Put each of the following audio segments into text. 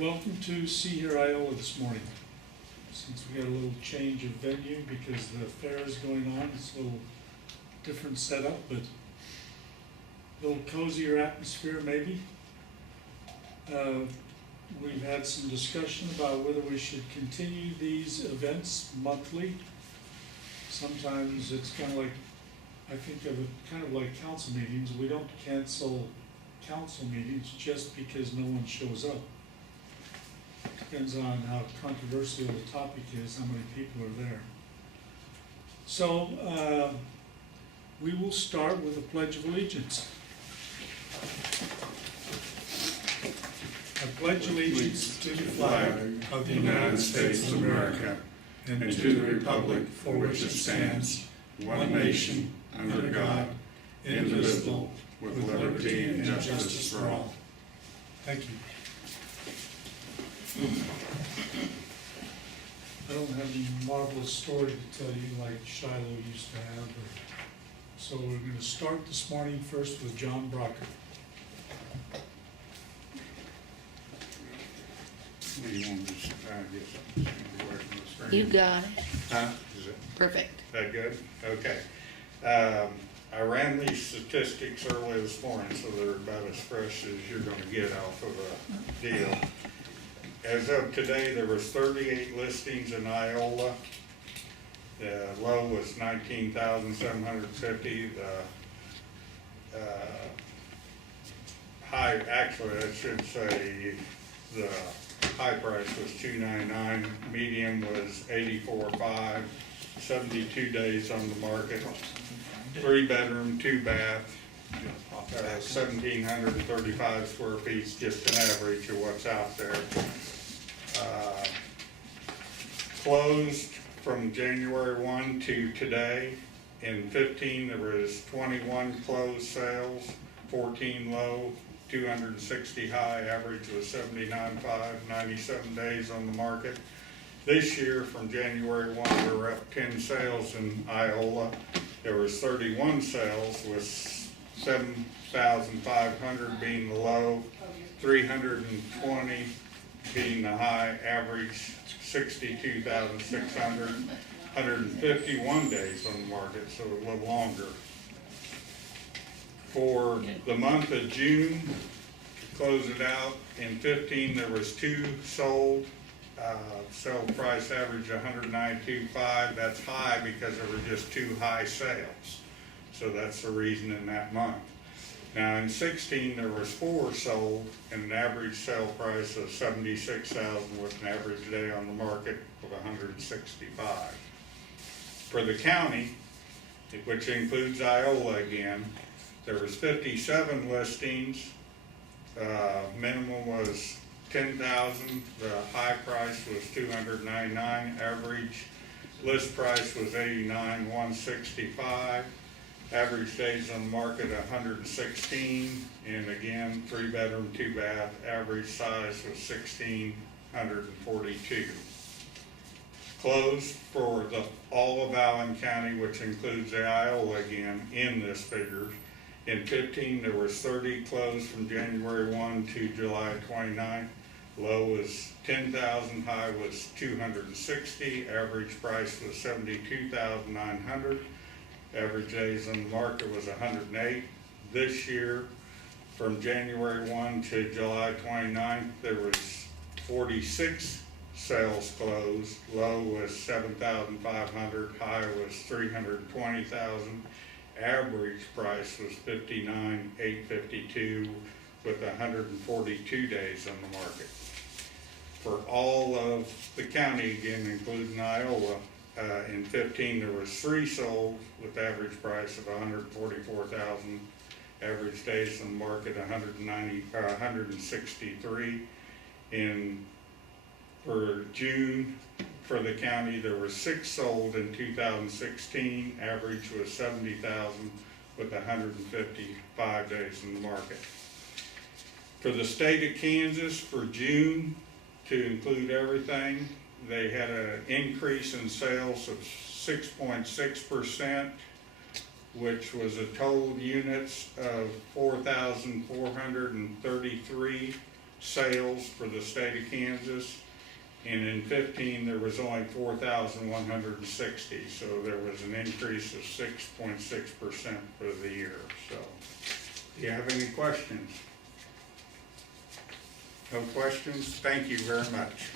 Welcome to See Here Iola this morning. Since we got a little change of venue because the fair is going on, it's a little different setup, but a little cozier atmosphere maybe. We've had some discussion about whether we should continue these events monthly. Sometimes it's kind of like, I think of it kind of like council meetings. We don't cancel council meetings just because no one shows up. Depends on how controversial the topic is, how many people are there. So we will start with a Pledge of Allegiance. I pledge allegiance to the flag of the United States of America and to the republic for which it stands, one nation, under God, indivisible, with liberty and justice for all. Thank you. I don't have any marvelous story to tell you like Shiloh used to have. So we're going to start this morning first with John Brocker. You want to just get something away from the screen? You got it. Huh? Is it Perfect. that good? Okay. I ran these statistics early this morning, so they're about as fresh as you're going to get off of a deal. As of today, there was 38 listings in Iola. The low was 19,750. The high, actually, I should say, the high price was $299. Medium was $84.5. 72 days on the market. 3-bedroom, 2-bath. 1,735 square feet is just an average of what's out there. Closed from January 1 to today. In 15, there was 21 closed sales, 14 low, 260 high. Average was 79.5, 97 days on the market. This year, from January 1, we were up 10 sales in Iola. There was 31 sales, with 7,500 being the low, 320 being the high. Average 62,600, 151 days on the market, so a little longer. For the month of June, to close it out, in 15 there was 2 sold. Sale price average $192.5. That's high because there were just 2 high sales. So that's the reason in that month. Now in 16 there was 4 sold and an average sale price of $76,000 with an average day on the market of $165. For the county, which includes Iola again, there was 57 listings. Minimum was $10,000. The high price was $299. Average list price was $89,165. Average days on the market 116. And again, 3-bedroom, 2-bath. Average size was 1,642. Closed for all of Allen County, which includes the Iola again in this figure. In 15, there was 30 closed from January 1 to July 29. Low was 10,000, high was 260. Average price was 72,900. Average days on the market was 108. This year, from January 1 to July 29th, there was 46 sales closed. Low was 7,500, high was 320,000. Average price was 59,852 with 142 days on the market. For all of the county, again including Iola, in 15 there was 3 sold with average price of 144,000. Average days on the market 163. For June, for the county, there were 6 sold in 2016. Average was 70,000 with 155 days in the market. For the state of Kansas, for June, to include everything, they had an increase in sales of 6.6%, which was a total units of 4,433. sales for the state of Kansas. And in 15, there was only 4,160, so there was an increase of 6.6% for the year. So, do you have any questions? No questions? Thank you very much.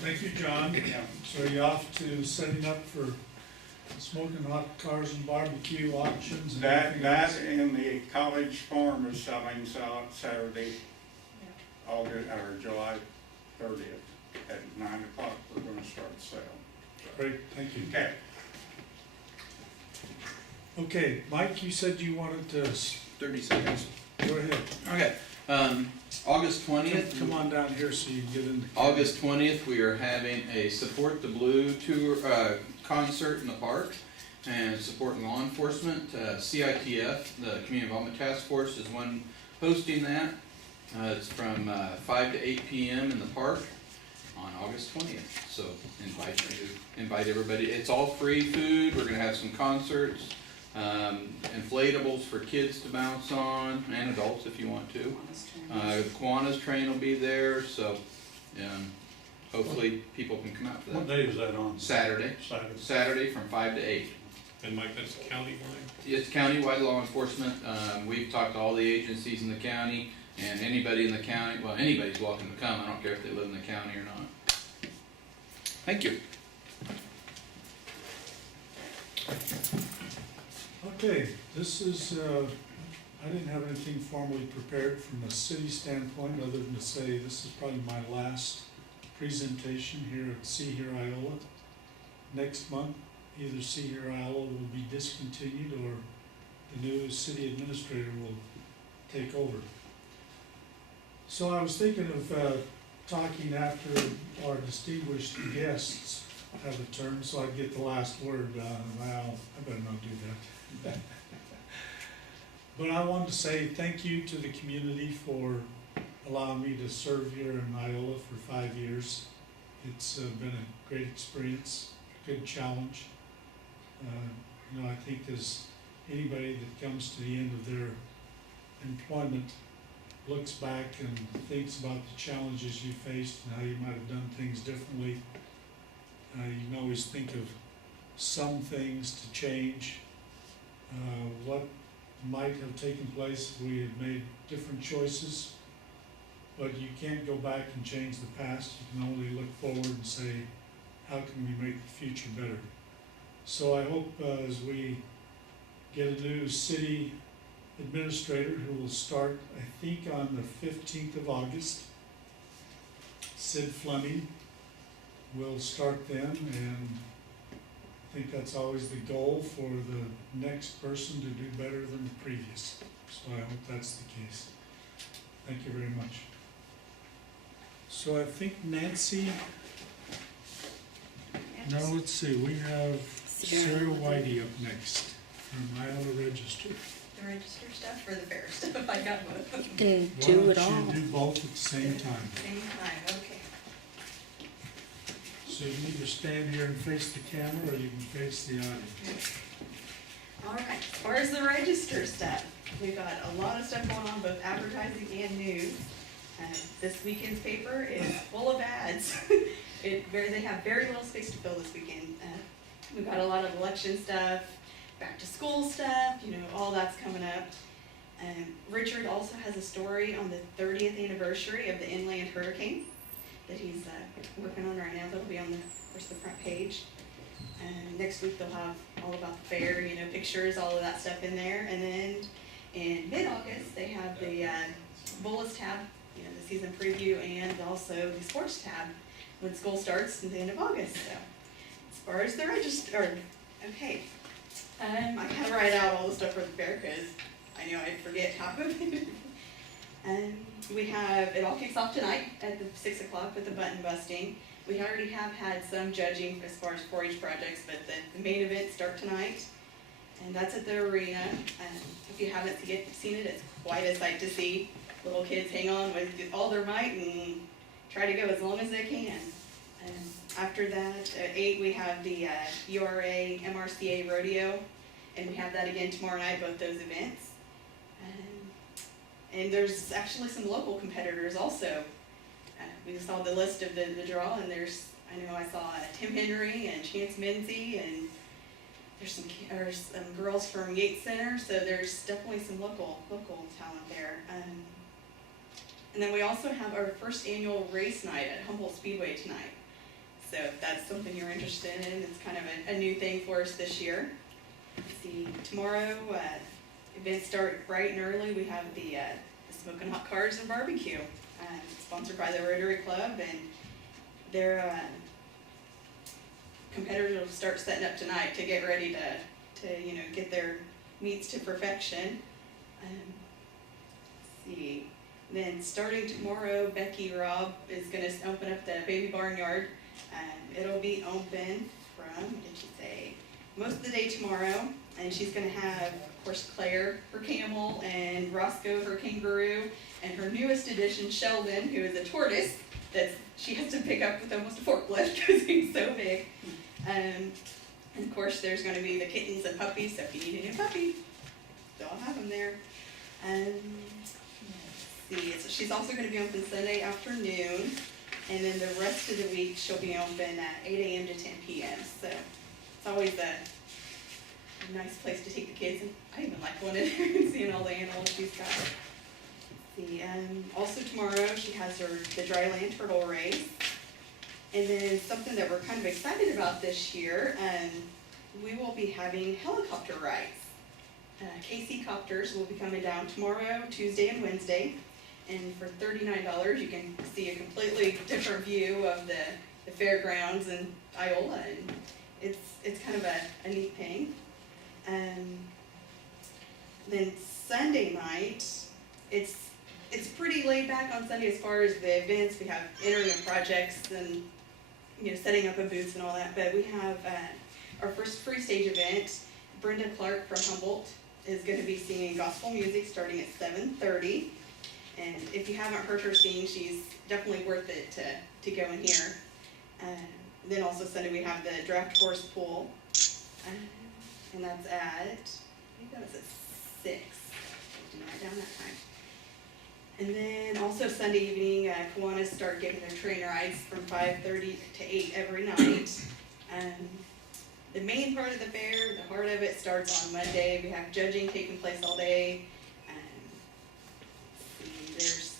Thank you, John. So are you off to setting up for smoking hot cars and barbecue auctions and everything That else? and the college farm is selling Saturday, August, or July 30th at 9 o'clock. We're gonna start the sale. Great, thank you. Okay. Okay, Mike, you said you wanted to, 30 seconds. go ahead. Okay, August 20th. Come on down here so you can get in. August 20th, we are having a Support the Blue tour, concert in the park and supporting law enforcement. CITF, the Community Involvement Task Force, is one hosting that. It's from 5 to 8 p.m. in the park on August 20th. So invite everybody. It's all free food. We're gonna have some concerts, inflatables for kids to bounce on, and adults if you want to. Kiwanis train will be there, so hopefully people can come out for What that. day is that on? Saturday. Saturday. Saturday from 5 to 8. And Mike, that's countywide? It's countywide law enforcement. We've talked to all the agencies in the county, and anybody in the county, well, anybody's welcome to come. I don't care if they live in the county or not. Thank you. Okay, this is, I didn't have anything formally prepared from a city standpoint, other than to say this is probably my last presentation here at See Here Iola. Next month, either See Here Iola will be discontinued or the new city administrator will take over. So I was thinking of talking after our distinguished guests have a turn, so I'd get the last word. Well, I better not do that. But I wanted to say thank you to the community for allowing me to serve here in Iola for 5 years. It's been a great experience, good challenge. I think as anybody that comes to the end of their employment looks back and thinks about the challenges you faced and how you might have done things differently, you can always think of some things to change. What might have taken place if we had made different choices, but you can't go back and change the past. You can only look forward and say, how can we make the future better? So I hope as we get a new city administrator who will start, I think, on the 15th of August, Sid Fleming will start then, and I think that's always the goal for the next person to do better than the previous. So I hope that's the case. Thank you very much. So I think Nancy, no, let's see, we have Sarah Whitey up next from Iola Register. The register stuff or the fair stuff? I got both. Can Why do it don't all. you do both at the same time? Same time, okay. So you can either stand here and face the camera, or you can face the audience. All right, as far as the register stuff, we've got a lot of stuff going on, both advertising and news. This weekend's paper is full of ads. They have very little space to fill this weekend. We've got a lot of election stuff, back to school stuff, all that's coming up. Richard also has a story on the 30th anniversary of the inland hurricane that he's working on right now. That'll be on the front page. Next week they'll have all about the fair, pictures, all of that stuff in there. And then in mid-August, they have the Bullis tab, the season preview, and also the sports tab when school starts at the end of August. So as far as the register, okay. I kind of write out all the stuff for the fair because I know I'd forget half of it. It all kicks off tonight at the 6 o'clock with the button busting. We already have had some judging as far as 4-H projects, but the main events start tonight, and that's at the arena. If you haven't seen it, it's quite a sight to see. Little kids hang on with all their might and try to go as long as they can. After that, at 8, we have the URA MRCA rodeo, and we have that again tomorrow night, both those events. And there's actually some local competitors also. We saw the list of the draw, and I saw Tim Henry and Chance Minzy, and there's some girls from Yates Center, so there's definitely some local talent there. And then we also have our first annual race night at Humboldt Speedway tonight. So if that's something you're interested in, it's kind of a new thing for us this year. Let's see, tomorrow, events start bright and early. We have the Smoking Hot Cars and Barbecue, sponsored by the Rotary Club, and their competitors will start setting up tonight to get ready to get their meats to perfection. Let's see. Then starting tomorrow, Becky Robb is going to open up the baby barnyard. It'll be open from, what did she say, most of the day tomorrow. And she's going to have, of course, Claire, her camel, and Roscoe, her kangaroo, and her newest addition, Sheldon, who is a tortoise that she has to pick up with almost a forklift because he's so big. And of course, there's going to be the kittens and puppies, so if you need a new puppy, they'll have them there. Let's see, so she's also going to be open Sunday afternoon, and then the rest of the week she'll be open at 8 a.m. to 10 p.m. So it's always a nice place to take the kids, and I even like going in there and seeing all the animals she's got. Let's see, also tomorrow she has the dry land turtle race. And then something that we're kind of excited about this year, we will be having helicopter rides. KC Copters will be coming down tomorrow, Tuesday, and Wednesday. And for $39, you can see a completely different view of the fairgrounds in Iola, and it's kind of a neat thing. Then Sunday night, it's pretty laid back on Sunday as far as the events. We have entering of projects and setting up a booth and all that. But we have our first free stage event. Brenda Clark from Humboldt is going to be singing gospel music starting at 7:30. And if you haven't heard her sing, she's definitely worth it to go and hear. Then also Sunday we have the draft horse pool, and that's at, I think that was at 6. I didn't write down that time. And then also Sunday evening, Kiwanis start getting their train rides from 5:30 to 8 every night. The main part of the fair, the heart of it, starts on Monday. We have judging taking place all day. There's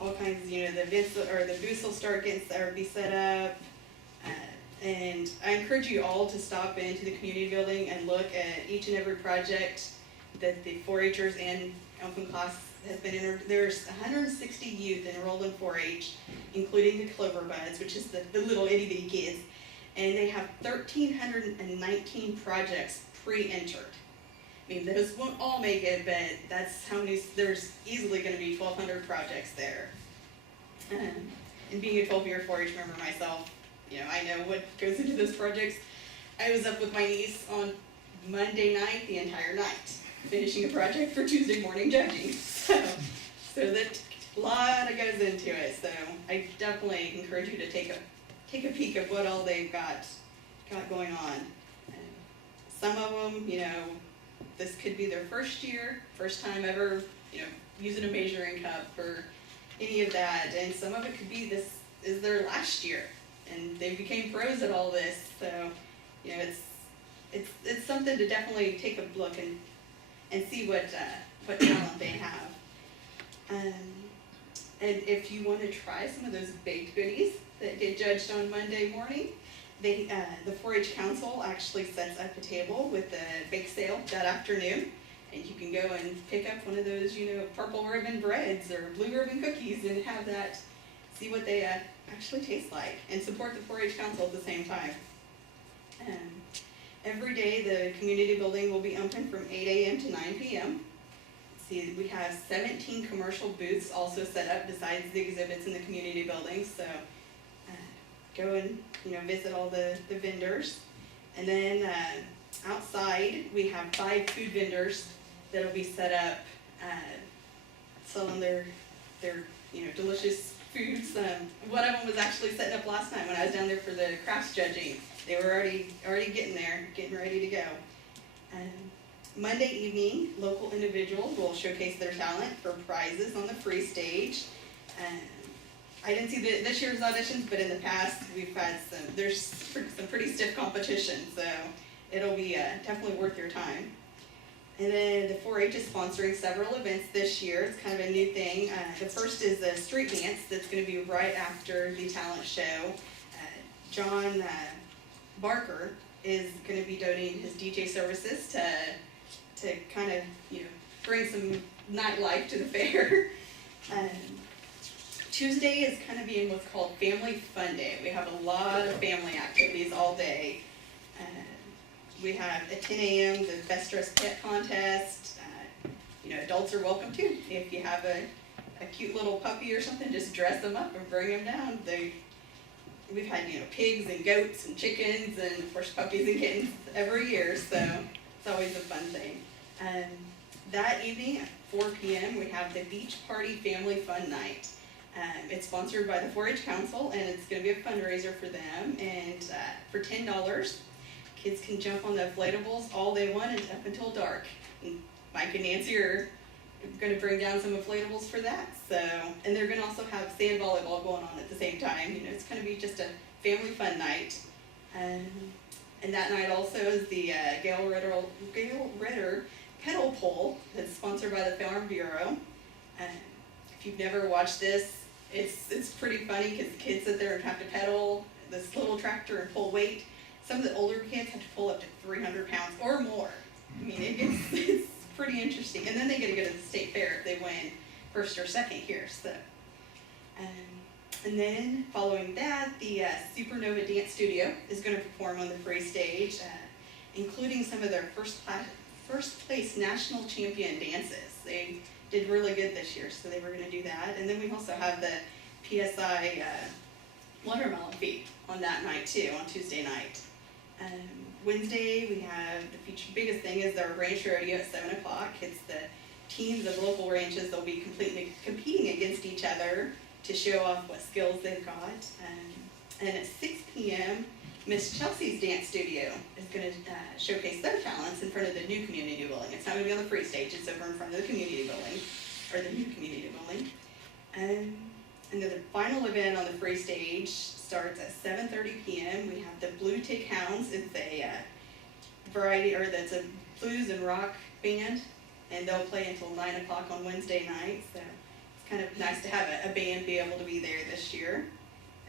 all kinds of, the events or the booths will be set up. And I encourage you all to stop into the community building and look at each and every project that the 4-Hers and open class has been entered. There's 160 youth enrolled in 4-H, including the Clover Buds, which is the little itty bitty kids. And they have 1,319 projects pre-entered. I mean, those won't all make it, but that's how many, there's easily going to be 1,200 projects there. And being a 12-year 4-H member myself, I know what goes into those projects. I was up with my niece on Monday night, the entire night, finishing a project for Tuesday morning judging. So that a lot of goes into it. So I definitely encourage you to take a peek at what all they've got going on. Some of them, this could be their first time ever, using a measuring cup or any of that. And some of it could be this is their last year, and they became pros at all this. So, it's something to definitely take a look and see what talent they have. And if you want to try some of those baked goodies that get judged on Monday morning, the 4-H Council actually sets up a table with a bake sale that afternoon, and you can go and pick up one of those, purple ribbon breads or blue ribbon cookies and have that, see what they actually taste like, and support the 4-H Council at the same time. Every day the community building will be open from 8 a.m. to 9 p.m. See, we have 17 commercial booths also set up besides the exhibits in the community building, so go and visit all the vendors. And then outside we have 5 food vendors that'll be set up selling their delicious foods. One of them was actually setting up last night when I was down there for the crafts judging. They were already getting there, getting ready to go. Monday evening, local individuals will showcase their talent for prizes on the free stage. I didn't see this year's auditions, but in the past, we've had there's some pretty stiff competition, so it'll be definitely worth your time. And then the 4-H is sponsoring several events this year. It's kind of a new thing. The first is the street dance that's going to be right after the talent show. John Barker is going to be donating his DJ services to kind of, bring some nightlife to the fair. Tuesday is kind of being what's called Family Fun Day. We have a lot of family activities all day. We have at 10 a.m. the Best Dressed Pet Contest. Adults are welcome too. If you have a cute little puppy or something, just dress them up and bring them down. We've had, pigs and goats and chickens and of course puppies and kittens every year, so it's always a fun thing. That evening at 4 p.m. we have the Beach Party Family Fun Night. It's sponsored by the 4-H Council, and it's going to be a fundraiser for them. And for $10, kids can jump on the inflatables all they want and up until dark. And Mike and Nancy are going to bring down some inflatables for that. And they're going to also have sand volleyball going on at the same time. It's going to be just a family fun night. And that night also is the Gail Ritter pedal pole that's sponsored by the Farm Bureau. If you've never watched this, it's pretty funny because the kids sit there and have to pedal this little tractor and pull weight. Some of the older kids have to pull up to 300 pounds or more. I mean, it's pretty interesting. And then they get to go to the state fair if they win first or second here. And then following that, the Supernova Dance Studio is going to perform on the free stage, including some of their first place national champion dances. They did really good this year, so they were going to do that. And then we also have the PSI Watermelon Feed on that night too, on Tuesday night. Wednesday, we have the biggest thing is our ranch rodeo at 7 o'clock. It's the teams of local ranches. They'll be competing against each other to show off what skills they've got. And at 6 p.m., Miss Chelsea's Dance Studio is going to showcase their talents in front of the new community building. It's not going to be on the free stage, it's over in front of the community building, or the new community building. And then the final event on the free stage starts at 7:30 p.m. We have the Blue Tick Hounds. It's a that's a blues and rock band, and they'll play until 9 o'clock on Wednesday night. So it's kind of nice to have a band be able to be there this year.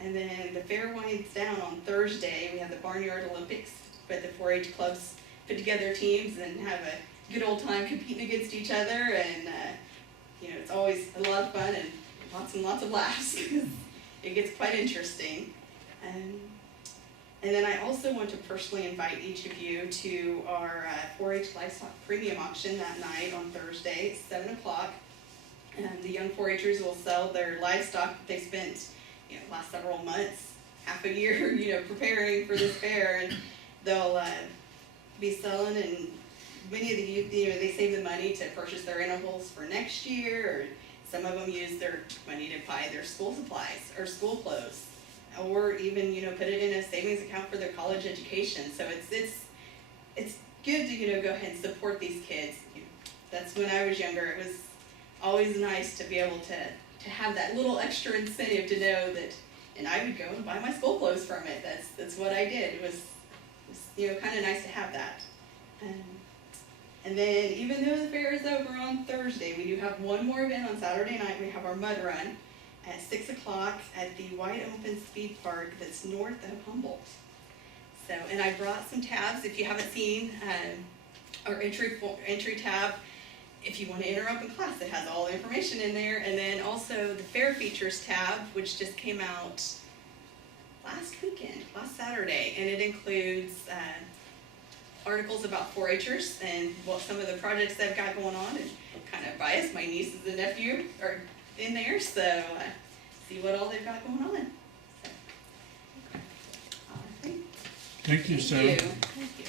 And then the fair winds down on Thursday. We have the Barnyard Olympics, but the 4-H clubs put together teams and have a good old time competing against each other. And it's always a lot of fun and lots of laughs. It gets quite interesting. And then I also want to personally invite each of you to our 4-H livestock premium auction that night on Thursday at 7 o'clock. The young 4-Hers will sell their livestock that they spent last several months, half a year, preparing for this fair, and they'll be selling. And many of the youth, they save the money to purchase their animals for next year, or some of them use their money to buy their school supplies or school clothes, or even put it in a savings account for their college education. So it's good to go ahead and support these kids. That's when I was younger. It was always nice to be able to have that little extra incentive to know that, and I would go and buy my school clothes from it. That's what I did. It was kind of nice to have that. And then even though the fair is over on Thursday, we do have one more event on Saturday night. We have our mud run at 6 o'clock at the wide open speed park that's north of Humboldt. So, and I brought some tabs. If you haven't seen our entry tab, if you want to enter open class, it has all the information in there. And then also the fair features tab, which just came out last Saturday, and it includes articles about 4-Hers and some of the projects they've got going on, and kind of biased. My nieces and nephew are in there, so see what all they've got going on. So, all right. Thank you, Sarah. Thank you.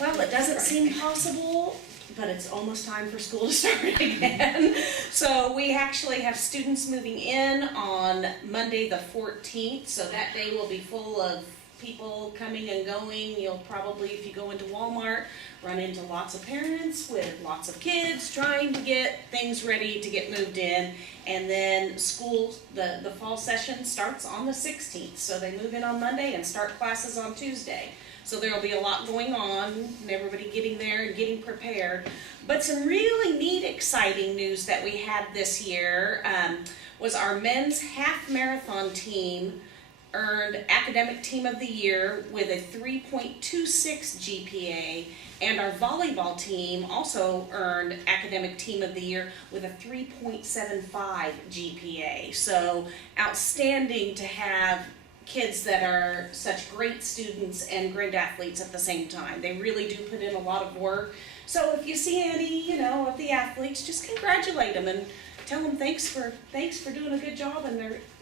Well, it doesn't seem possible but it's almost time for school to start again. So we actually have students moving in on Monday the 14th, so that day will be full of people coming and going. You'll probably, if you go into Walmart, run into lots of parents with lots of kids trying to get things ready to get moved in. And then school, the fall session starts on the 16th, so they move in on Monday and start classes on Tuesday. So there'll be a lot going on, and everybody getting there and getting prepared. But some really neat, exciting news that we had this year was our men's half marathon team earned Academic Team of the Year with a 3.26 GPA, and our volleyball team also earned Academic Team of the Year with a 3.75 GPA. So outstanding to have kids that are such great students and great athletes at the same time. They really do put in a lot of work. So if you see any, of the athletes, just congratulate them and tell them thanks for doing a good job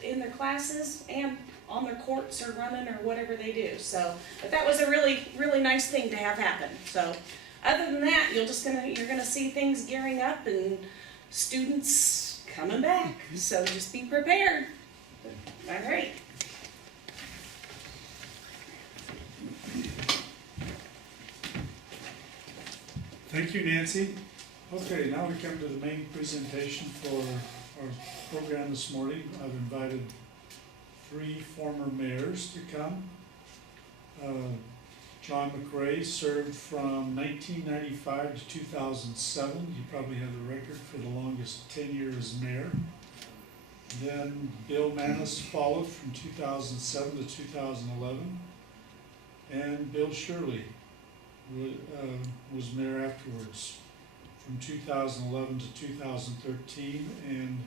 in their classes and on their courts or running or whatever they do. So, but that was a really, really nice thing to have happen. So, other than that, you're gonna see things gearing up and students coming back. So just be prepared. All right. Thank you, Nancy. Okay, now we come to the main presentation for our program this morning. I've invited 3 former mayors to come. John McRae served from 1995 to 2007. He probably had the record for the longest tenure as mayor. Then Bill Manis followed from 2007 to 2011. And Bill Shirley was mayor afterwards from 2011 to 2013, and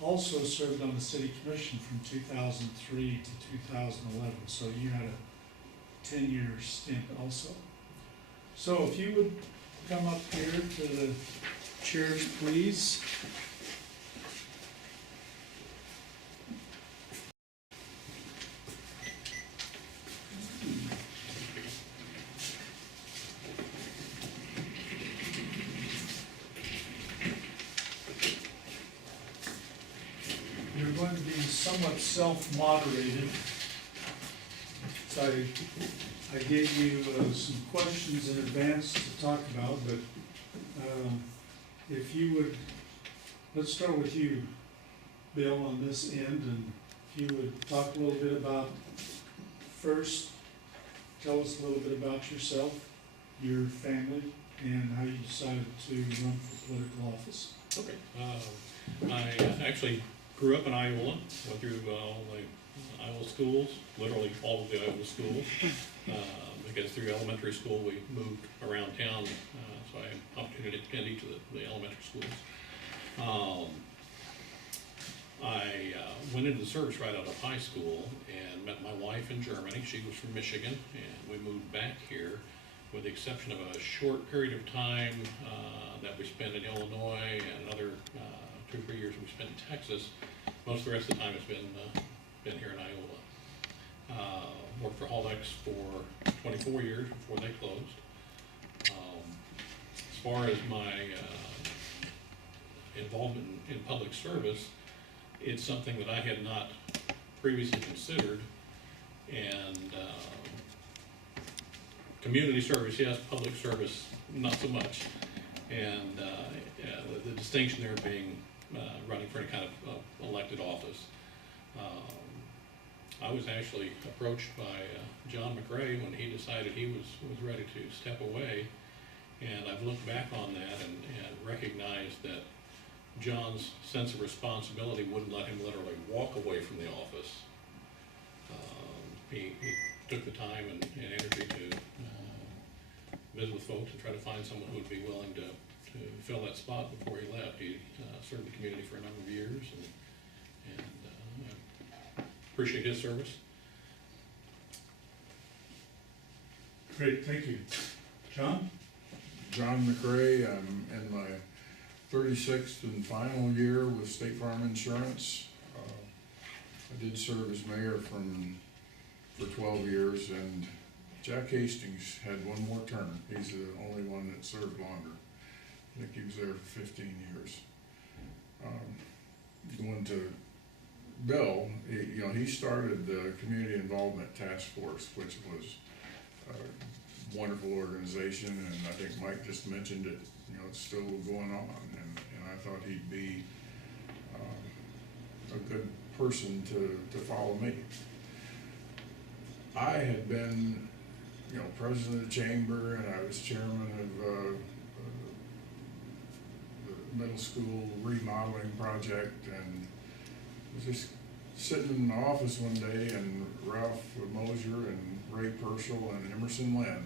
also served on the city commission from 2003 to 2011. So you had a 10-year stint also. So if you would come up here to the chairs, please. You're going to be somewhat self-moderated. So I gave you some questions in advance to talk about, but if you would, let's start with you, Bill, on this end, and if you would talk a little bit about, first, tell us a little bit about yourself, your family, and how you decided to run for political office. Okay. I actually grew up in Iola, went through all the Iowa schools, literally all of the Iowa schools. Because through elementary school we moved around town, so I had an opportunity to attend each of the elementary schools. I went into the service right out of high school and met my wife in Germany. She was from Michigan, and we moved back here with the exception of a short period of time that we spent in Illinois and another 2 or 3 years we spent in Texas. Most of the rest of the time has been here in Iola. Worked for Haldex for 24 years before they closed. As far as my involvement in public service, it's something that I had not previously considered, and community service, yes, public service, not so much. And the distinction there being running for any kind of elected office. I was actually approached by John McRae when he decided he was ready to step away, and I've looked back on that and recognized that John's sense of responsibility wouldn't let him literally walk away from the office. He took the time and energy to visit with folks and try to find someone who would be willing to fill that spot before he left. He served the community for a number of years, and I appreciate his service. Great, thank you. John? John McRae, I'm in my 36th and final year with State Farm Insurance. I did serve as mayor for 12 years, and Jack Hastings had one more term. He's the only one that served longer. I think he was there for 15 years. Going to Bill, he started the Community Involvement Task Force, which was a wonderful organization, and I think Mike just mentioned it, it's still going on, and I thought he'd be a good person to follow me. I had been, president of the chamber, and I was chairman of the middle school remodeling project, and was just sitting in the office one day, and Ralph Mosier and Ray Purcell and Emerson Lynn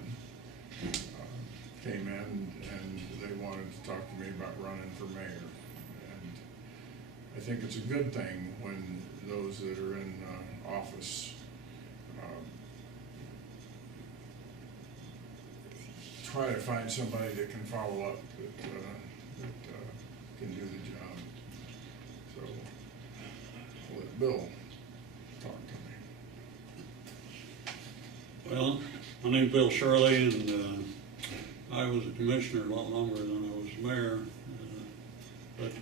came in, and they wanted to talk to me about running for mayor. And I think it's a good thing when those that are in office try to find somebody that can follow up, that can do the job. So I'll let Bill talk to me. Well, my name's Bill Shirley, and I was a commissioner a lot longer than I was mayor. But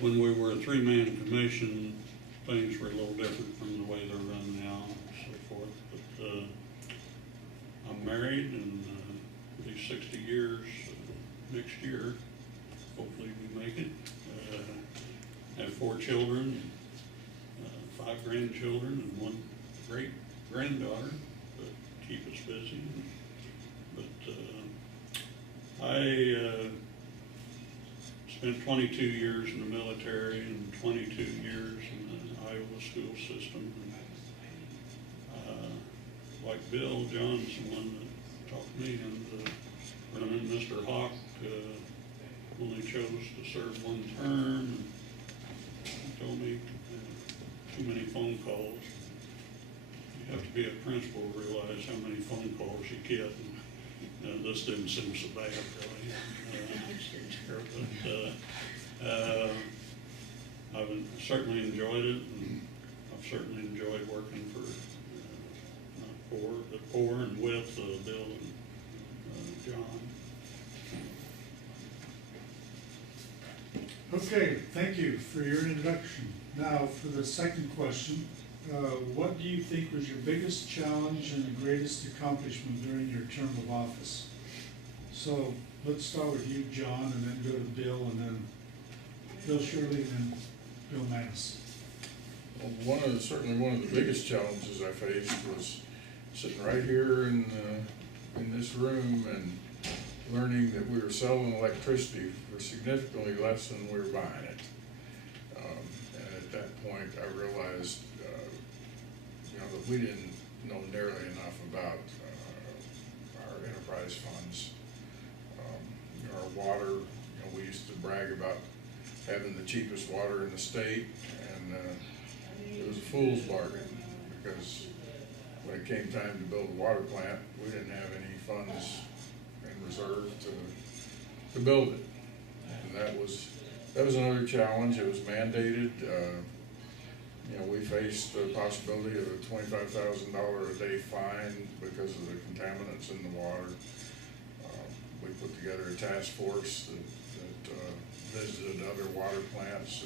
when we were a three-man commission, things were a little different from the way they're run now and so forth. But I'm married, and be 60 years next year. Hopefully we make it. I have 4 children, 5 grandchildren, and 1 great granddaughter that keep us busy. But I spent 22 years in the military and 22 years in the Iola school system. Like Bill, John's the one that talked me into running. Mr. Hawk only chose to serve 1 term. He told me too many phone calls. You have to be a principal to realize how many phone calls you get. And this didn't seem so bad, really. I've certainly enjoyed it, and I've certainly enjoyed working for for and with Bill and John. Okay, thank you for your introduction. Now, for the second question, what do you think was your biggest challenge and the greatest accomplishment during your term of office? So let's start with you, John, and then go to Bill, and then Bill Shirley, and then Bill Mass. Well, certainly one of the biggest challenges I faced was sitting right here in this room and learning that we were selling electricity for significantly less than we were buying it. And at that point, I realized, that we didn't know nearly enough about our enterprise funds. Our water, we used to brag about having the cheapest water in the state, and it was a fool's bargain, because when it came time to build a water plant, we didn't have any funds in reserve to build it. And that was another challenge. It was mandated. We faced the possibility of a $25,000 a day fine because of the contaminants in the water. We put together a task force that visited other water plants,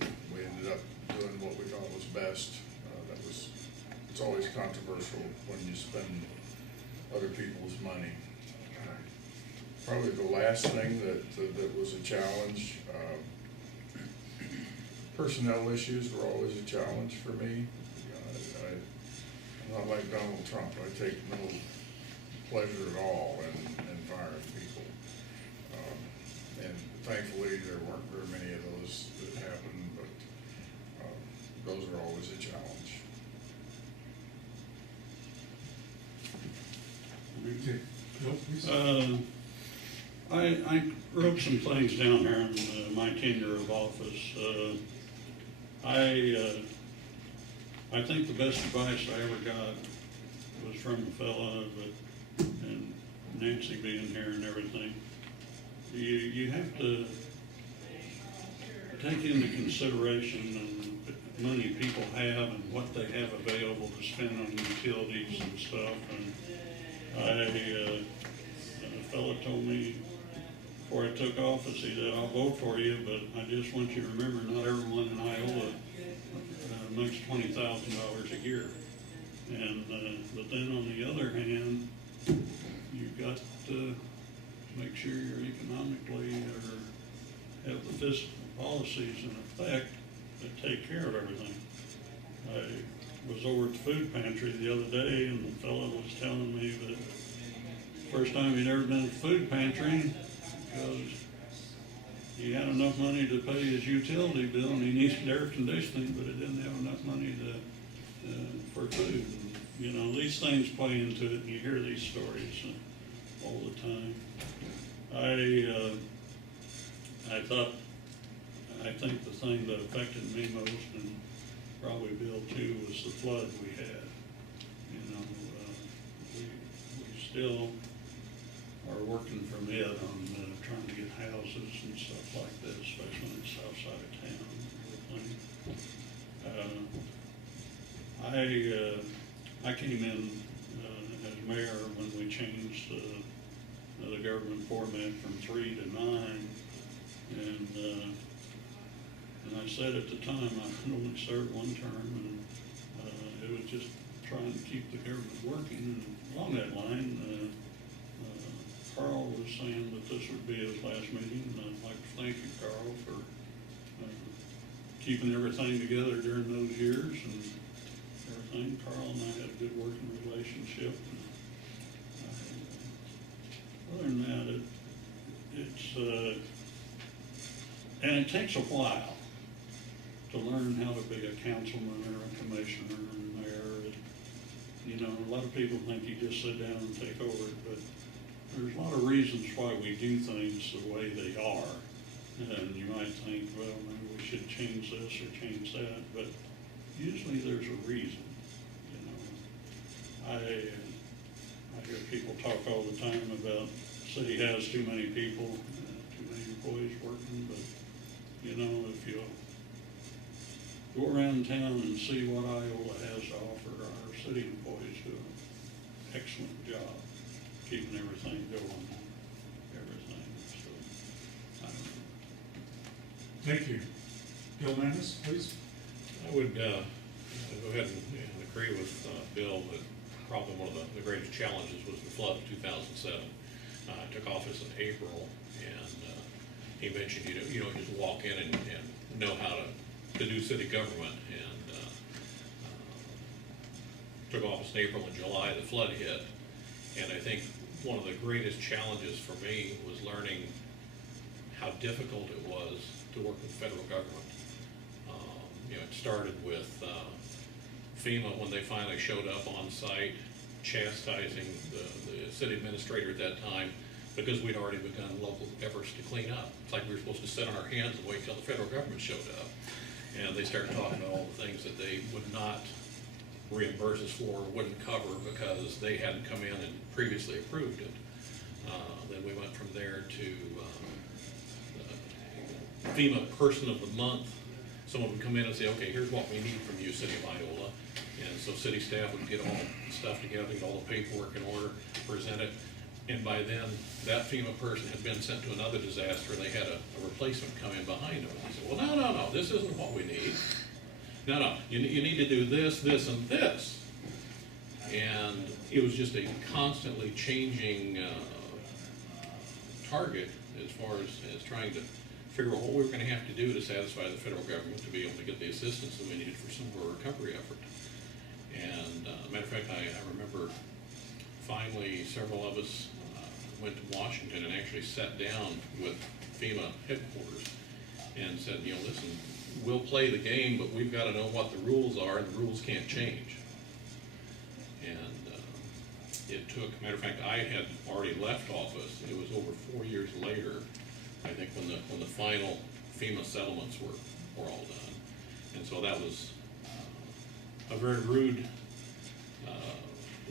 and we ended up doing what we thought was best. It's always controversial when you spend other people's money. Probably the last thing that was a challenge, personnel issues were always a challenge for me. I'm not like Donald Trump. I take no pleasure at all in firing people. And thankfully, there weren't very many of those that happened, but those are always a challenge. Okay, Bill, please. I wrote some things down here in my tenure of office. I think the best advice I ever got was from a fella that, and Nancy being here and everything, you have to take into consideration the money people have and what they have available to spend on utilities and stuff. And fella told me before I took office, he said, I'll vote for you, but I just want you to remember, not everyone in Iola makes $20,000 a year. And, but then on the other hand, you've got to make sure you're economically or have the fiscal policies in effect that take care of everything. I was over at the food pantry the other day, and the fellow was telling me that first time he'd ever been at the food pantry, because he had enough money to pay his utility bill and he needed air conditioning, but he didn't have enough money to, for food. And, you know, these things play into it, and you hear these stories all the time. I think the thing that affected me most, and probably Bill too, was the flood we had. You know, we still are working from it on trying to get houses and stuff like that, especially on the south side of town and everything. I came in as mayor when we changed the government format from 3 to 9, and I said at the time I only served one term, and it was just trying to keep the government working. And along that line, Carl was saying that this would be his last meeting, and I'd like to thank you, Carl, for keeping everything together during those years and everything. Carl and I had a good working relationship. And, other than that, it's and it takes a while to learn how to be a councilman or a commissioner and mayor. You know, a lot of people think you just sit down and take over it, but there's a lot of reasons why we do things the way they are. And you might think, well, maybe we should change this or change that, but usually there's a reason. You know, I hear people talk all the time about city has too many people, too many employees working, but you know, if you go around town and see what Iola has to offer, our city employees do an excellent job keeping everything going, everything, so, I don't know. Thank you. Bill Manis, please. I would go ahead and agree with Bill that probably one of the greatest challenges was the flood of 2007. I took office in April, and he mentioned you don't just walk in and know how to do city government. And took office in April and July, the flood hit, and I think one of the greatest challenges for me was learning how difficult it was to work with the federal government. You know, it started with FEMA when they finally showed up on site, chastising the city administrator at that time because we'd already begun local efforts to clean up. It's like we were supposed to sit on our hands and wait till the federal government showed up. And they started talking about all the things that they would not reimburse us for, wouldn't cover because they hadn't come in and previously approved it. Then we went from there to FEMA Person of the Month. Someone would come in and say, okay, here's what we need from you, City of Iola. And so city staff would get all the stuff together, get all the paperwork in order, present it. And by then, that FEMA person had been sent to another disaster, and they had a replacement come in behind them. And they said, well, no, this isn't what we need. No, you need to do this, this, and this. And it was just a constantly changing target as far as trying to figure out what we were going to have to do to satisfy the federal government to be able to get the assistance that we needed for some of our recovery effort. And matter of fact, I remember finally several of us went to Washington and actually sat down with FEMA headquarters and said, you know, listen, we'll play the game, but we've got to know what the rules are, and the rules can't change. And it took, matter of fact, I had already left office. It was over 4 years later, I think, when the final FEMA settlements were all done. And so that was a very rude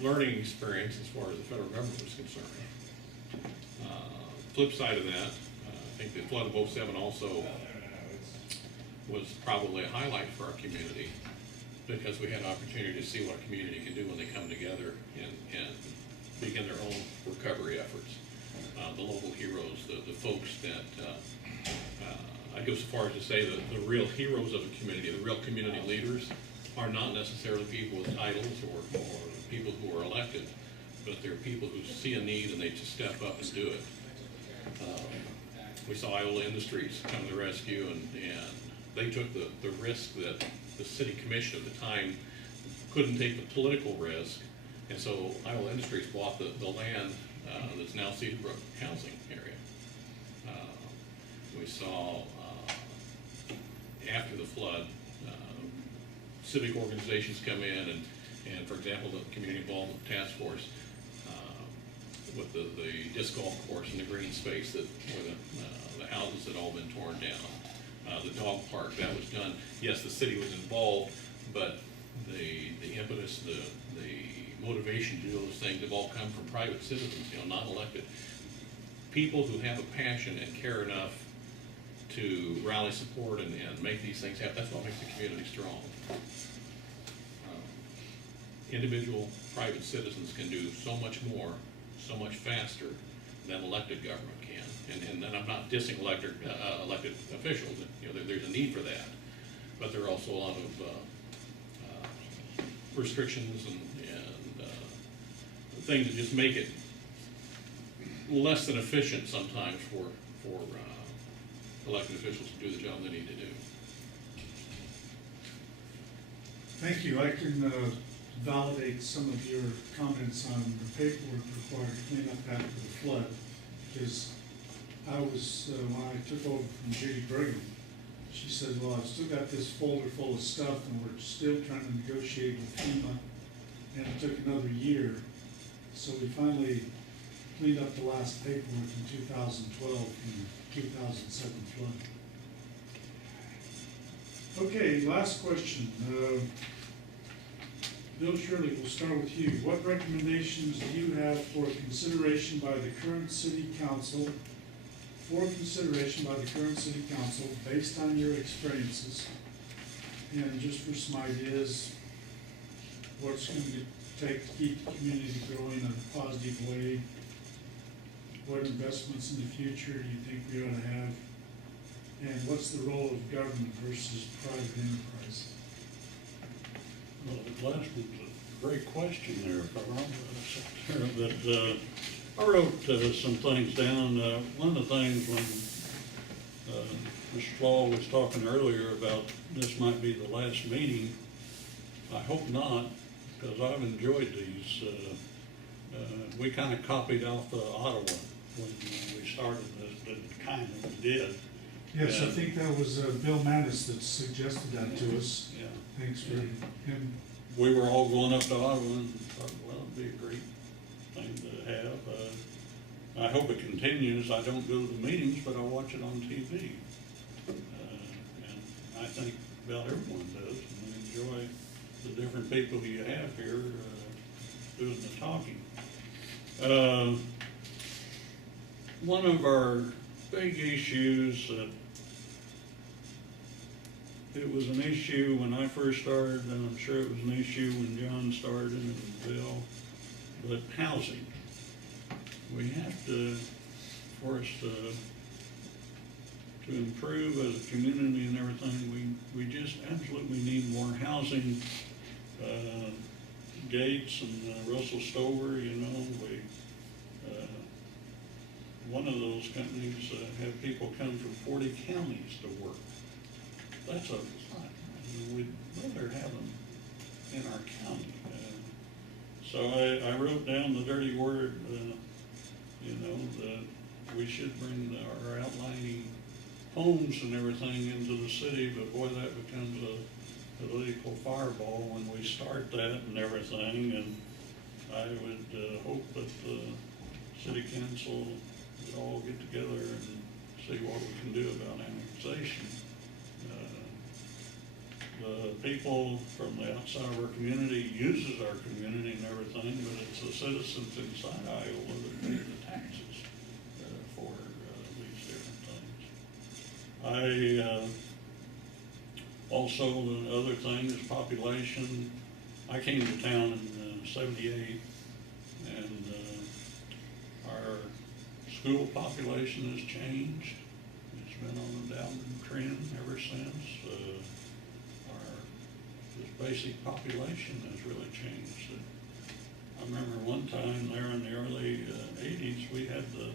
learning experience as far as the federal government was concerned. Flip side of that, I think the flood of 07 also was probably a highlight for our community because we had an opportunity to see what a community can do when they come together and begin their own recovery efforts. the local heroes, the folks that, I'd go so far as to say that the real heroes of a community, the real community leaders, are not necessarily people with titles or people who are elected, but they're people who see a need and they just step up and do it. We saw Iola Industries come to the rescue, and they took the risk that the city commission at the time couldn't take the political risk, and so Iola Industries bought the land that's now Cedar Brook housing area. We saw after the flood, civic organizations come in and for example, the Community Involvement Task Force with the disc golf course and the green space that where the houses had all been torn down. The dog park, that was done. Yes, the city was involved, but the impetus, the motivation to do those things have all come from private citizens, not elected. People who have a passion and care enough to rally support and make these things happen. That's what makes the community strong. Individual private citizens can do so much more, so much faster than elected government can. And I'm not dissing elected officials. There's a need for that, but there are also a lot of restrictions and things that just make it less than efficient sometimes for elected officials to do the job they need to do. Thank you. I can validate some of your comments on the paperwork required to clean up after the flood, because I was, when I took over from Judy Brigham, she said, well, I've still got this folder full of stuff and we're still trying to negotiate with FEMA, and it took another year. So we finally cleaned up the last paperwork in 2012 from 2007 flood. Okay, last question. Bill Shirley, we'll start with you. What recommendations do you have for consideration by the current city council, based on your experiences? And just for some ideas, what's going to take to keep the community growing in a positive way? What investments in the future do you think we ought to have? And what's the role of government versus private enterprise? Well, the last one's a great question there, Carl. But I wrote some things down. One of the things when Mr. Flaw was talking earlier about this might be the last meeting, I hope not, because I've enjoyed these. We kind of copied off Ottawa when we started this, kind of did. Yes, I think that was Bill Mattis that suggested that to us. Yeah. Thanks for him. We were all going up to Ottawa and thought, well, it'd be a great thing to have. I hope it continues. I don't go to the meetings, but I watch it on TV. And I think about everyone does. And we enjoy the different people you have here doing the talking. One of our big issues that it was an issue when I first started, and I'm sure it was an issue when John started and Bill, but housing. We have to, for us to improve as a community and everything, we just absolutely need more housing. Gates and Russell Stover, one of those companies have people come from 40 counties to work. That's a lot. We'd rather have them in our county. So I wrote down the dirty word, that we should bring our outlining homes and everything into the city, but boy, that becomes a political fireball when we start that and everything. And I would hope that the city council would all get together and see what we can do about annexation. The people from the outside of our community uses our community and everything, but it's the citizens inside Iola that pay the taxes for these different things. Also, the other thing is population. I came to town in '78, and our school population has changed. It's been on a downward trend ever since. Our this basic population has really changed. I remember one time there in the early 80s, we had the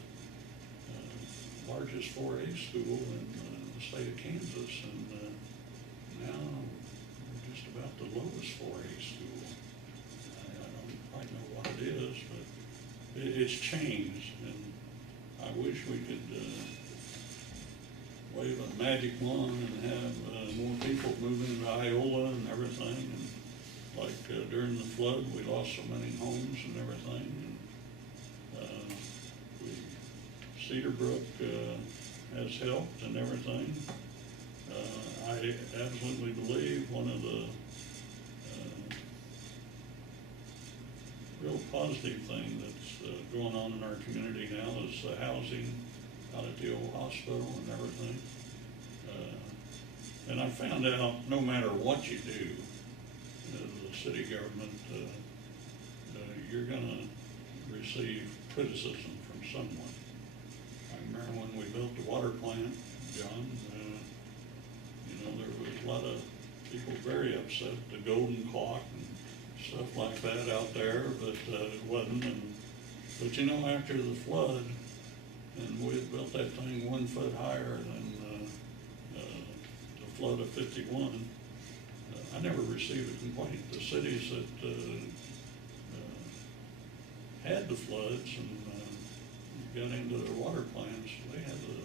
largest 4A school in the state of Kansas, and now we're just about the lowest 4A school. I don't quite know what it is, but it's changed, and I wish we could wave a magic wand and have more people move into Iola and everything. And like during the flood, we lost so many homes and everything. And, Cedar Brook has helped and everything. I absolutely believe one of the real positive thing that's going on in our community now is the housing out at the old hospital and everything. And I found out no matter what you do, the city government, you're gonna receive criticism from someone. I remember when we built the water plant, John, there was a lot of people very upset, the golden clock and stuff like that out there, but it wasn't. But after the flood, and we had built that thing 1 foot higher than the flood of 51, I never received a complaint. The cities that had the floods and got into their water plants, they had to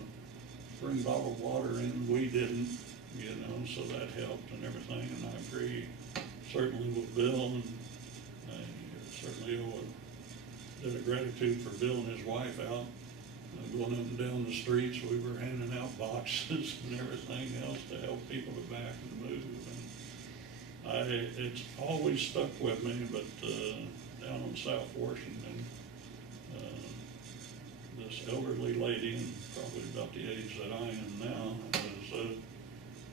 bring bottled water in. We didn't, so that helped and everything. And I agree certainly with Bill, and I certainly owe a gratitude for Bill and his wife out going up and down the streets. We were handing out boxes and everything else to help people to back and move. And it's always stuck with me, but down in South Washington, this elderly lady, probably about the age that I am now, was,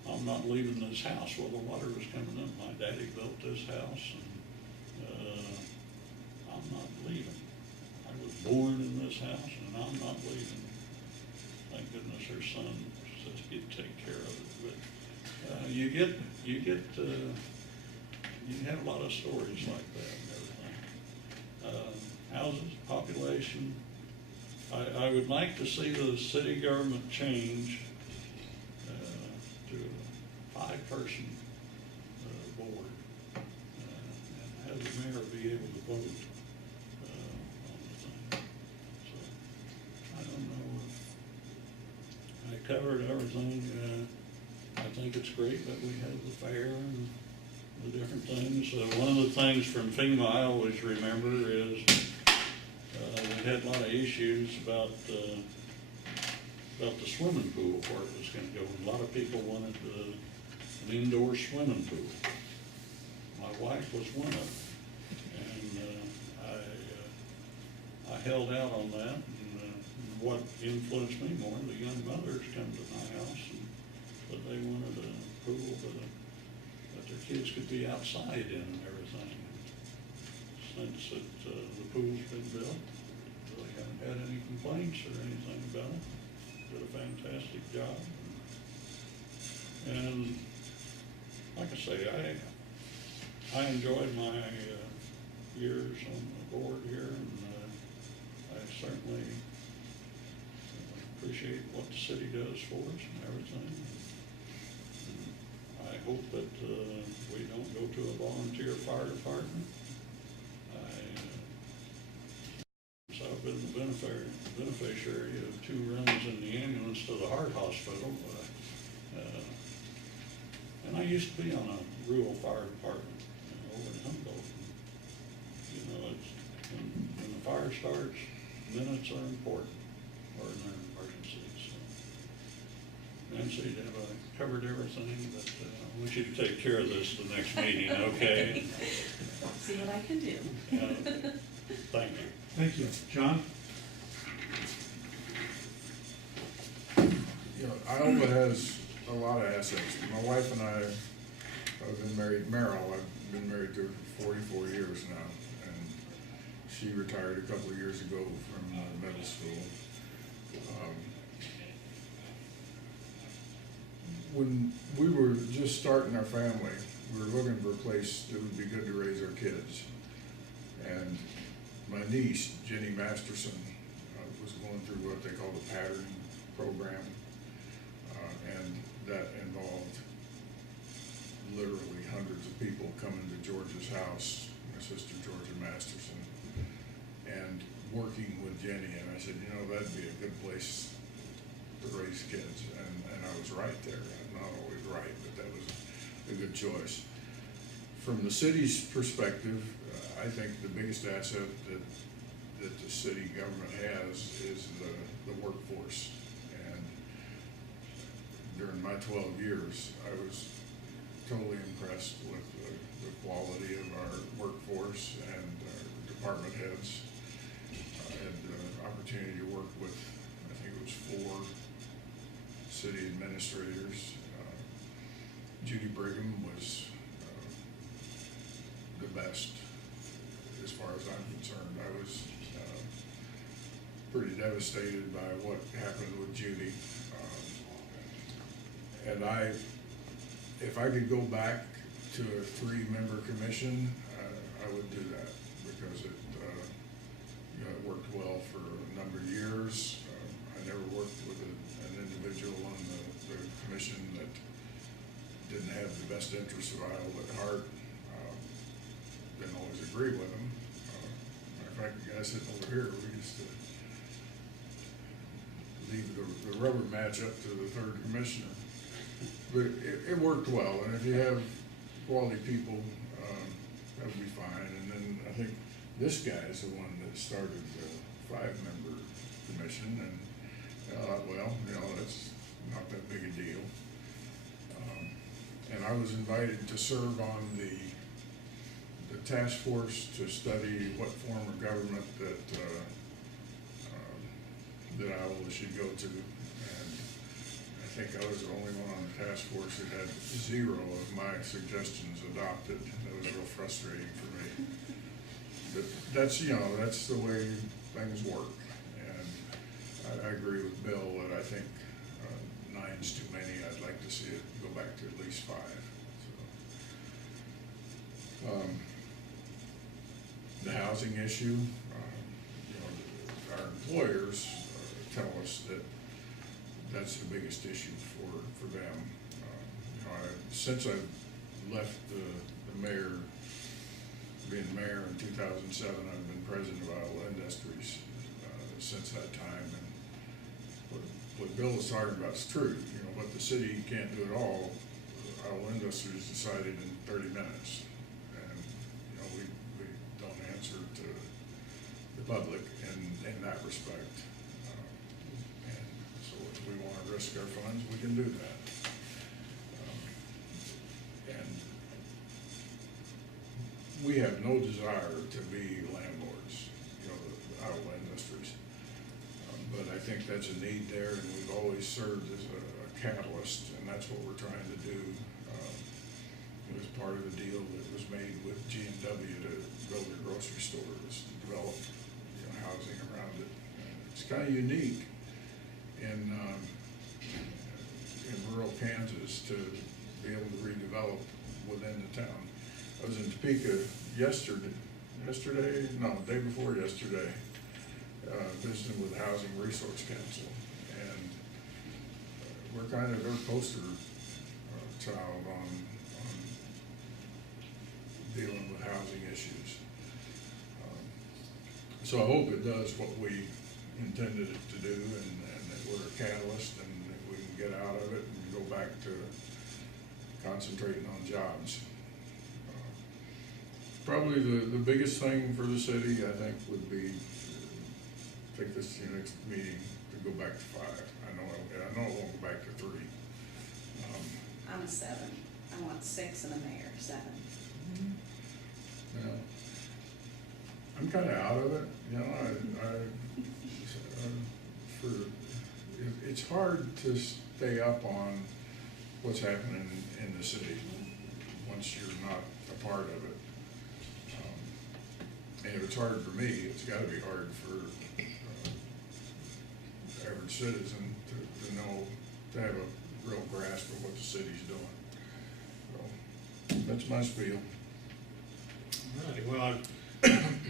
I'm not leaving this house. Well, the water was coming up. My daddy built this house, and I'm not leaving. I was born in this house, and I'm not leaving. Thank goodness her son says he'd take care of it. But you have a lot of stories like that and everything. Houses, population. I would like to see the city government change to a 5-person board and have the mayor be able to vote on the thing. So I don't know if I covered everything. I think it's great that we have the fair and the different things. One of the things from FEMA I always remember is we had a lot of issues about the swimming pool, where it was going to go. A lot of people wanted an indoor swimming pool. My wife was one of them, and I held out on that. And what influenced me more, the young mothers come to my house, but they wanted a pool that their kids could be outside in and everything. Since the pool's been built, really haven't had any complaints or anything about it. Did a fantastic job. And like I say, I enjoyed my years on the board here, and I certainly appreciate what the city does for us and everything. And I hope that we don't go to a volunteer fire department. So I've been the beneficiary of 2 runs in the ambulance to the heart hospital. And I used to be on a rural fire department over in Humboldt. When the fire starts, minutes are important, or in an emergency. So, Nancy, have I covered everything? But I want you to take care of this the next meeting, okay? See what I can do. Thank you. Thank you. John? Iola has a lot of assets. My wife and I've been married, Merrill, I've been married to her for 44 years now, and she retired a couple of years ago from middle school. When we were just starting our family, we were looking for a place that would be good to raise our kids. And my niece, Jenny Masterson, was going through what they call the pattern program. And that involved literally hundreds of people coming to George's house, my sister Georgia Masterson, and working with Jenny. And I said, you know, that'd be a good place to raise kids. And I was right there. I'm not always right, but that was a good choice. From the city's perspective, I think the biggest asset that the city government has is the workforce. And during my 12 years, I was totally impressed with the quality of our workforce and our department heads. I had the opportunity to work with, I think it was 4 city administrators. Judy Brigham was the best as far as I'm concerned. I was pretty devastated by what happened with Judy. And if I could go back to a 3-member commission, I would do that because it worked well for a number of years. I never worked with an individual on the commission that didn't have the best interests of Iola at heart. Didn't always agree with them. Matter of fact, the guy sitting over here, we used to leave the rubber match up to the 3rd commissioner. But it worked well, and if you have quality people, that would be fine. And then I think this guy is the one that started the 5-member commission, and well, you know, that's not that big a deal. And I was invited to serve on the task force to study what form of government that Iola should go to. And I think I was the only one on the task force that had 0 of my suggestions adopted. That was real frustrating for me. But that's, you know, that's the way things work. And I agree with Bill that I think 9's too many. I'd like to see it go back to at least 5. So, the housing issue, you know, our employers tell us that that's the biggest issue for them. You know, since I left the mayor, being mayor in 2007, I've been president of Iola Industries since that time. And what Bill is talking about is true. You know, what the city can't do at all, Iola Industries decided in 30 minutes. And, you know, we don't answer to the public in that respect. And so if we want to risk our funds, we can do that. And we have no desire to be landlords, you know, the Iowa Industries. But I think that's a need there, and we've always served as a catalyst, and that's what we're trying to do. It was part of the deal that was made with G&W to build a grocery store, was to develop, you know, housing around it. And it's kind of unique in rural Kansas to be able to redevelop within the town. I was in Topeka day before yesterday, visiting with the Housing Resource Council, and we're kind of their poster child on dealing with housing issues. So I hope it does what we intended it to do, and that we're a catalyst, and that we can get out of it and go back to concentrating on jobs. Probably the biggest thing for the city, I think, would be take this to the next meeting to go back to 5. I know it won't go back to 3. I'm a 7. I want 6 and a mayor, 7. You know, I'm kind of out of it. You know, it's hard to stay up on what's happening in the city once you're not a part of it. And if it's hard for me, it's got to be hard for average citizen to know, to have a real grasp of what the city's doing. So, that's my spiel. Alrighty, well, I've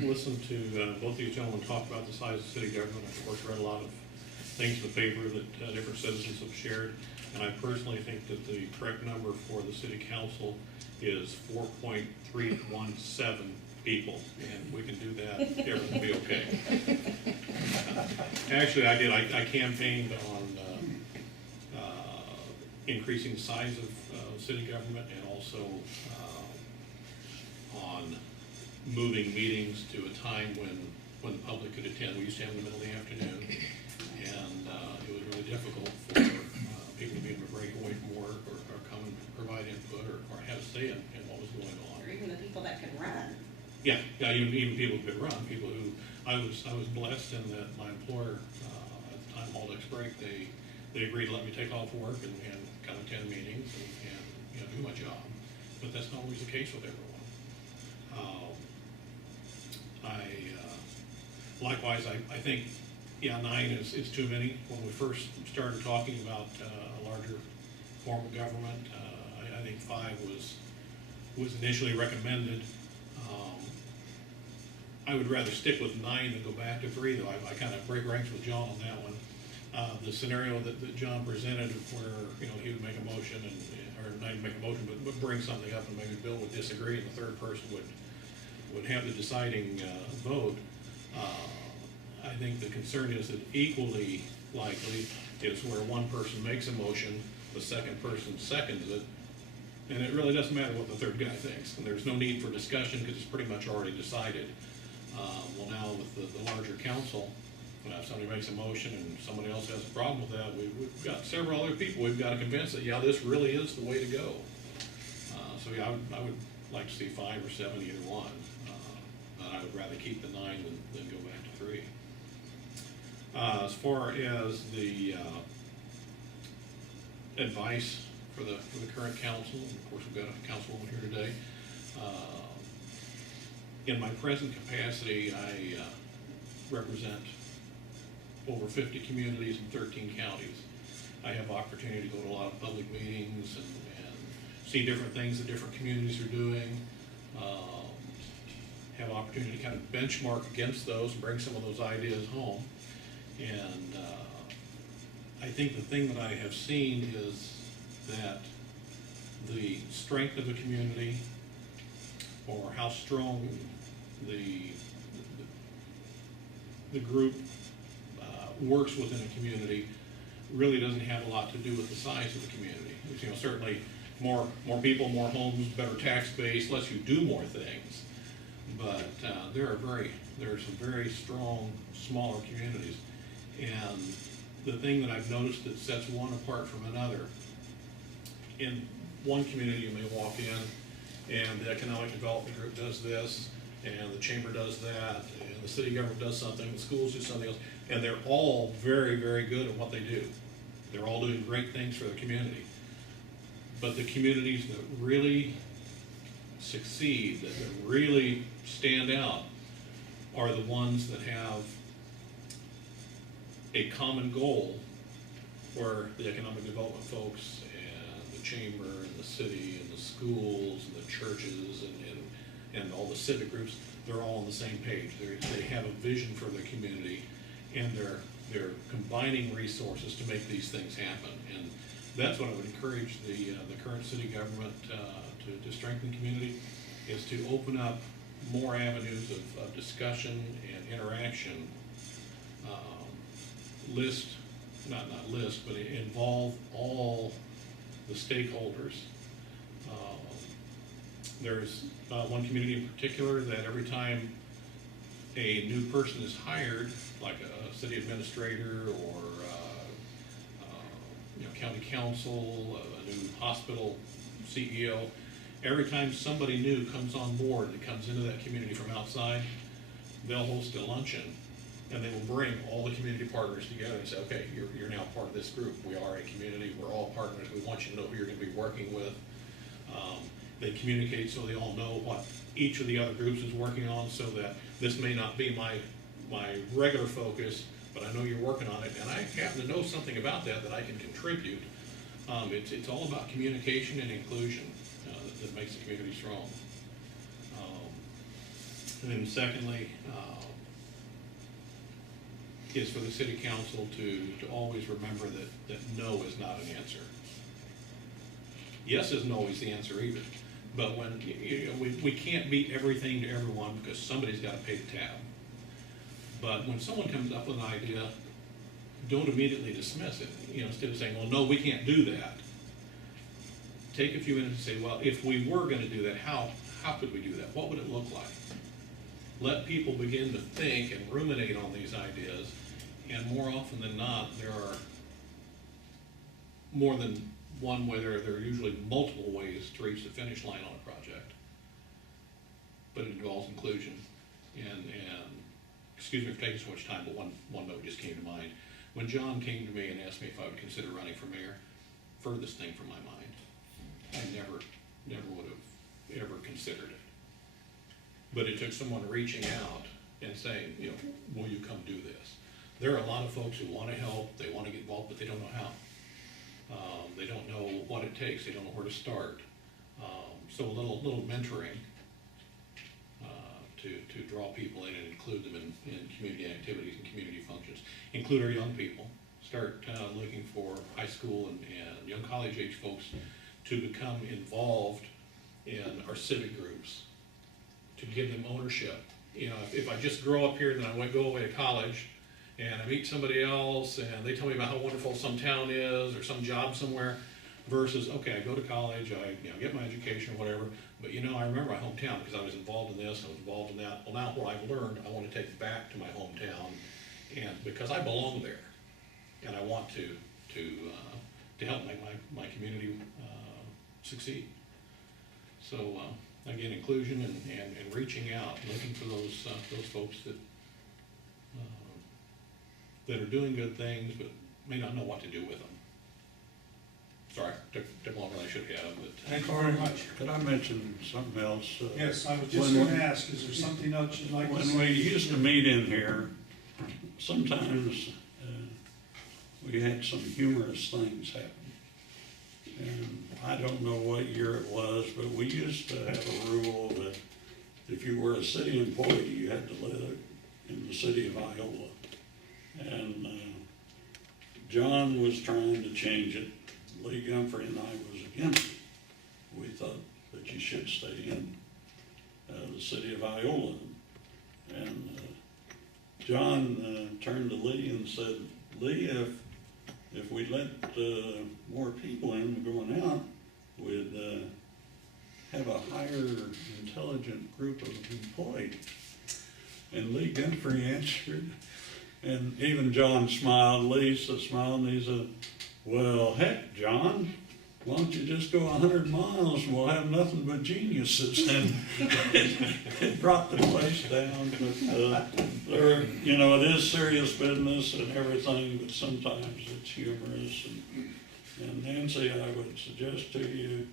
listened to both of you gentlemen talk about the size of city government. I've of course read a lot of things in the paper that different citizens have shared. And I personally think that the correct number for the city council is 4.317 people. And we can do that, everything will be okay. Actually, I campaigned on increasing the size of city government and also on moving meetings to a time when the public could attend. We used to have them in the middle of the afternoon, and it was really difficult for people to be able to break away from work or come and provide input or have a say in what was going on. Or even the people that can run. Yeah, even people who could run, people who, I was blessed in that my employer, at the time, Hall break, they agreed to let me take off work and come attend meetings and do my job. But that's not always the case with everyone. Likewise, I think, 9 is too many. When we first started talking about a larger form of government, I think 5 was initially recommended. I would rather stick with 9 than go back to 3, though. I kind of break ranks with John on that one. The scenario that John presented where, he would make a motion or not even make a motion, but bring something up and maybe Bill would disagree and the third person would have the deciding vote. I think the concern is that equally likely is where one person makes a motion, the second person seconds it, and it really doesn't matter what the third guy thinks. And there's no need for discussion because it's pretty much already decided. Well, now with the larger council, if somebody makes a motion and somebody else has a problem with that, we've got several other people we've got to convince that, this really is the way to go. I would like to see 5 or 7, either one. But I would rather keep the 9 than go back to 3. As far as the advice for the current council, and of course we've got a councilwoman here today. In my present capacity, I represent over 50 communities in 13 counties. I have opportunity to go to a lot of public meetings and see different things that different communities are doing. Have opportunity to kind of benchmark against those and bring some of those ideas home. And I think the thing that I have seen is that the strength of the community, or how strong the group works within a community, really doesn't have a lot to do with the size of the community. Certainly more people, more homes, better tax base, lets you do more things. But there are some very strong, smaller communities. And the thing that I've noticed that sets one apart from another, in one community you may walk in and the economic development group does this, and the chamber does that, and the city government does something, the schools do something else, and they're all very, very good at what they do. They're all doing great things for the community. But the communities that really succeed, that really stand out, are the ones that have a common goal, where the economic development folks and the chamber and the city and the schools and the churches and all the civic groups, they're all on the same page. They have a vision for their community, and they're combining resources to make these things happen. And that's what I would encourage the current city government to strengthen the community, is to open up more avenues of discussion and interaction. But involve all the stakeholders. There's one community in particular that every time a new person is hired, like a city administrator or county council, a new hospital CEO, every time somebody new comes on board that comes into that community from outside, they'll host a luncheon, and they will bring all the community partners together and say, okay, you're now part of this group. We are a community. We're all partners. We want you to know who you're going to be working with. They communicate so they all know what each of the other groups is working on, so that this may not be my regular focus, but I know you're working on it, and I happen to know something about that I can contribute. It's all about communication and inclusion, that makes the community strong. And then secondly, is for the city council to always remember that no is not an answer. Yes isn't always the answer either, but when, we can't beat everything to everyone because somebody's gotta pay the tab. But when someone comes up with an idea, don't immediately dismiss it, instead of saying, well, no, we can't do that. Take a few minutes and say, well, if we were gonna do that, how could we do that? What would it look like? Let people begin to think and ruminate on these ideas, and more often than not, there are more than one way, there are usually multiple ways to reach the finish line on a project. But it involves inclusion, and excuse me for taking so much time, but one note just came to mind. When John came to me and asked me if I would consider running for mayor, furthest thing from my mind. I never would have ever considered it. But it took someone reaching out and saying, will you come do this? There are a lot of folks who want to help, they want to get involved, but they don't know how. They don't know what it takes, they don't know where to start. So a little mentoring to draw people in and include them in community activities and community functions. Include our young people. Start looking for high school and young college age folks to become involved in our civic groups, to give them ownership. If I just grow up here, then I go away to college and I meet somebody else and they tell me about how wonderful some town is or some job somewhere, versus, okay, I go to college, I get my education or whatever, but I remember my hometown because I was involved in this, I was involved in that. Well, now what I've learned, I want to take back to my hometown, and because I belong there, and I want to help make my community succeed. So again, inclusion and reaching out, looking for those folks that are doing good things but may not know what to do with them. Sorry, took longer than I should have, but. Thank you very much. Could I mention something else? Yes, I was just When gonna ask, is there something else you'd like to When say? we used to meet in here, sometimes we had some humorous things happen. And I don't know what year it was, but we used to have a rule that if you were a city employee, you had to live in the city of Iola. And John was trying to change it. Lee Gumphrey and I was against it. We thought that you should stay in the city of Iola. And John turned to Lee and said, Lee, if we let more people in going out, we'd have a higher intelligent group of employees. And Lee Gumphrey answered, and even John smiled, Lee smiled, and he said, well, heck, John, why don't you just go 100 miles and we'll have nothing but geniuses? And it brought the place down. But there, it is serious business and everything, but sometimes it's humorous. And Nancy, I would suggest to you,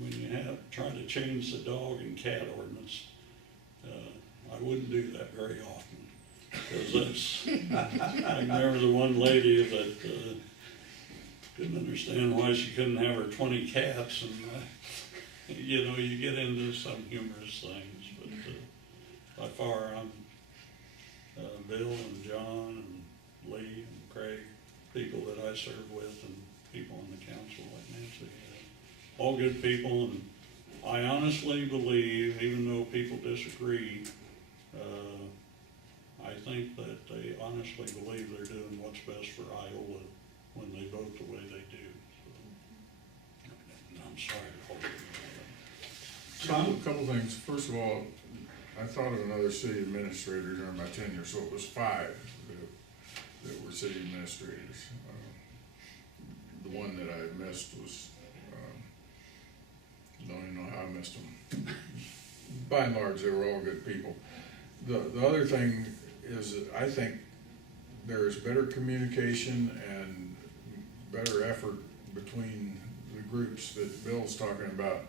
when you try to change the dog and cat ordinance, I wouldn't do that very often. Because I remember the one lady that couldn't understand why she couldn't have her 20 cats, and you get into some humorous things. But by far, I'm Bill and John and Lee and Craig, people that I serve with, and people on the council like Nancy, all good people. And I honestly believe, even though people disagree, I think that they honestly believe they're doing what's best for Iola when they vote the way they do. So, I'm sorry to hold it. Tom? A couple things. First of all, I thought of another city administrator during my tenure, so it was 5 that were city administrators. The one that I missed was, don't even know how I missed them. By and large, they were all good people. The other thing is that I think there's better communication and better effort between the groups that Bill's talking about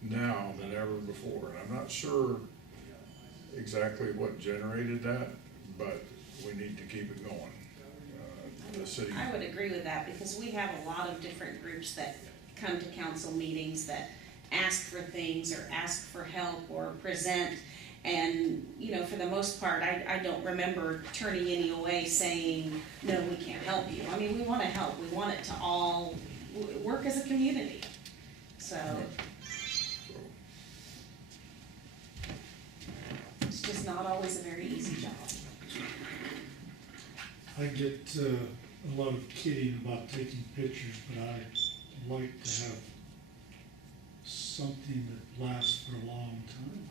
now than ever before. And I'm not sure exactly what generated that, but we need to keep it going. The city, I would agree with that, because we have a lot of different groups that come to council meetings that ask for things or ask for help or present. And, you know, for the most part, I don't remember turning any away saying, no, we can't help you. I mean, we wanna help, we want it to all work as a community, so so, it's just not always a very easy job. I get a lot of kidding about taking pictures, but I like to have something that lasts for a long time.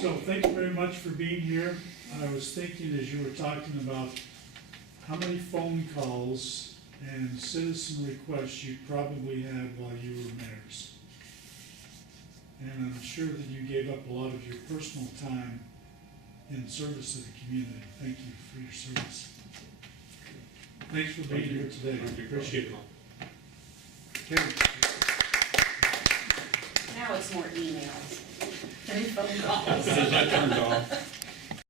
So thank you very much for being here. I was thinking as you were talking about how many phone calls and citizen requests you probably had while you were mayors. And I'm sure that you gave up a lot of your personal time in service of the community. Thank you for your service. Thanks for being here today. Appreciate it. Okay. Now it's more emails than phone calls. Is that turned off?